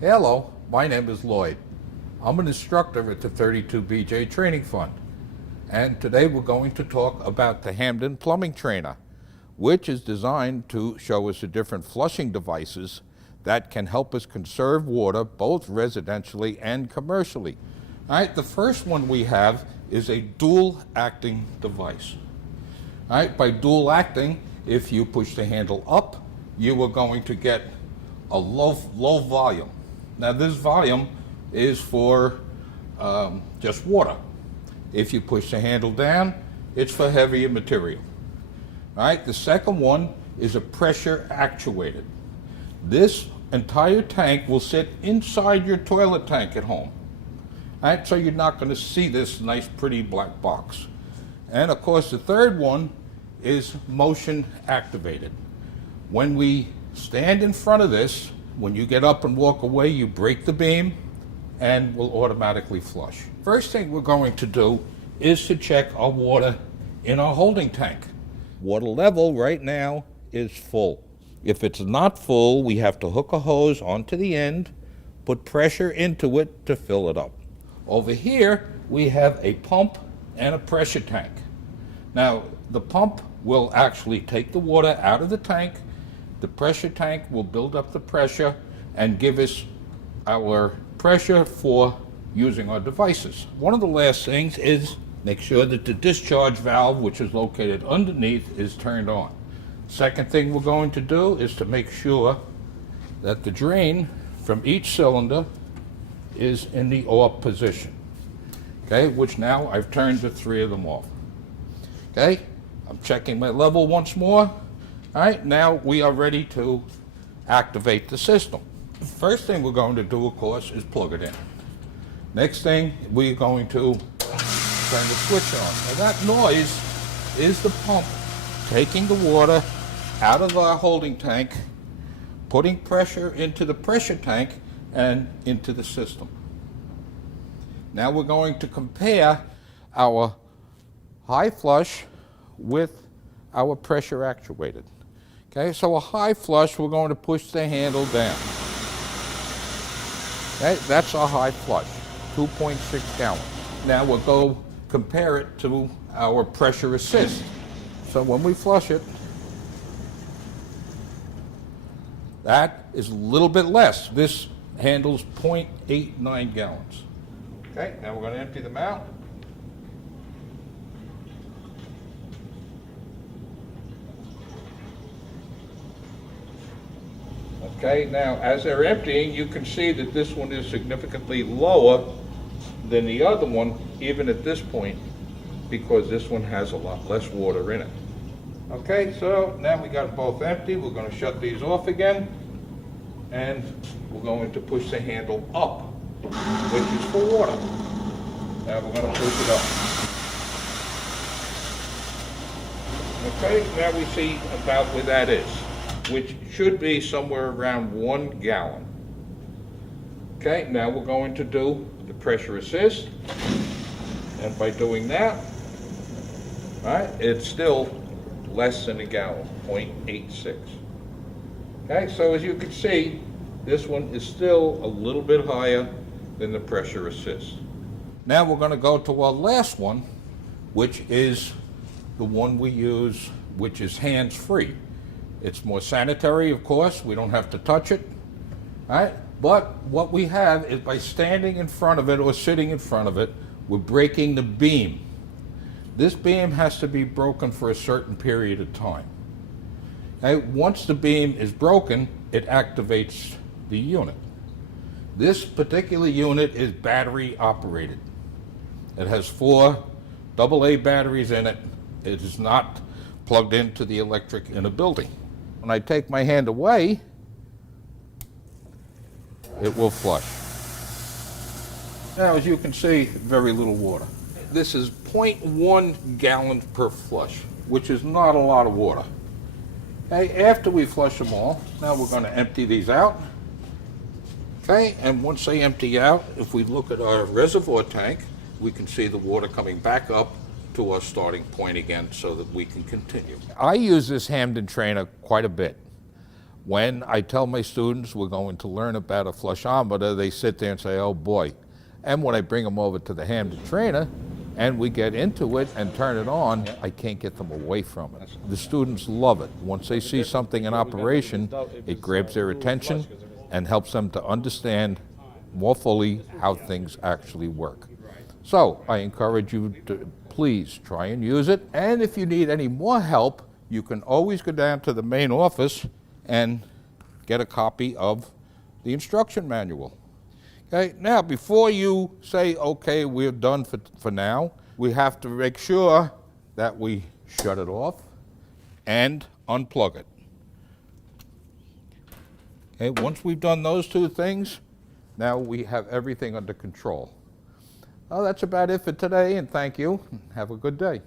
Hello, my name is Lloyd. I'm an instructor at the 32BJ Training Fund, and today we're going to talk about the Hampden Plumbing Trainer, which is designed to show us the different flushing devices that can help us conserve water both residentially and commercially. All right, the first one we have is a dual acting device. All right, by dual acting, if you push the handle up, you are going to get a low volume. Now this volume is for just water. If you push the handle down, it's for heavier material. All right, the second one is a pressure actuated. This entire tank will sit inside your toilet tank at home. All right, so you're not going to see this nice pretty black box. And of course the third one is motion activated. When we stand in front of this, when you get up and walk away, you break the beam and will automatically flush. First thing we're going to do is to check our water in our holding tank. Water level right now is full. If it's not full, we have to hook a hose onto the end, put pressure into it to fill it up. Over here, we have a pump and a pressure tank. Now, the pump will actually take the water out of the tank. The pressure tank will build up the pressure and give us our pressure for using our devices. One of the last things is make sure that the discharge valve, which is located underneath, is turned on. Second thing we're going to do is to make sure that the drain from each cylinder is in the off position. Okay, which now I've turned the 3 of them off. Okay, I'm checking my level once more. All right, now we are ready to activate the system. The first thing we're going to do, of course, is plug it in. Next thing, we're going to turn the switch on. Now that noise is the pump taking the water out of our holding tank, putting pressure into the pressure tank and into the system. Now we're going to compare our high flush with our pressure actuated. Okay, so a high flush, we're going to push the handle down. Okay, that's our high flush, 2.6 gallons. Now we'll go compare it to our pressure assist. So when we flush it, that is a little bit less. This handles 0.89 gallons. Okay, now we're going to empty them out. Okay, now as they're emptying, you can see that this one is significantly lower than the other one, even at this point, because this one has a lot less water in it. Okay, so now we got both empty. We're going to shut these off again, and we're going to push the handle up, which is for water. Now we're going to push it up. Okay, now we see about where that is, which should be somewhere around 1 gallon. Okay, now we're going to do the pressure assist, and by doing that, all right, it's still less than a gallon, 0.86. Okay, so as you can see, this one is still a little bit higher than the pressure assist. Now we're going to go to our last one, which is the one we use, which is hands-free. It's more sanitary, of course. We don't have to touch it. All right? But what we have is by standing in front of it or sitting in front of it, we're breaking the beam. This beam has to be broken for a certain period of time. Okay? Once the beam is broken, it activates the unit. This particular unit is battery operated. It has 4 AA batteries in it. It is not plugged into the electric in a building. When I take my hand away, it will flush. Now, as you can see, very little water. This is 0.1 gallons per flush, which is not a lot of water. Okay, after we flush them all, now we're going to empty these out. Okay, and once they empty out, if we look at our reservoir tank, we can see the water coming back up to our starting point again so that we can continue. I use this Hampden trainer quite a bit. When I tell my students we're going to learn about a flushometer, they sit there and say, oh boy. And when I bring them over to the Hampden trainer and we get into it and turn it on, I can't get them away from it. The students love it. Once they see something in operation, it grabs their attention and helps them to understand more fully how things actually work. So I encourage you to please try and use it. And if you need any more help, you can always go down to the main office and get a copy of the instruction manual. Okay, now before you say, okay, we're done for now, we have to make sure that we shut it off and unplug it. Okay, once we've done those two things, now we have everything under control. Well, that's about it for today, and thank you. Have a good day.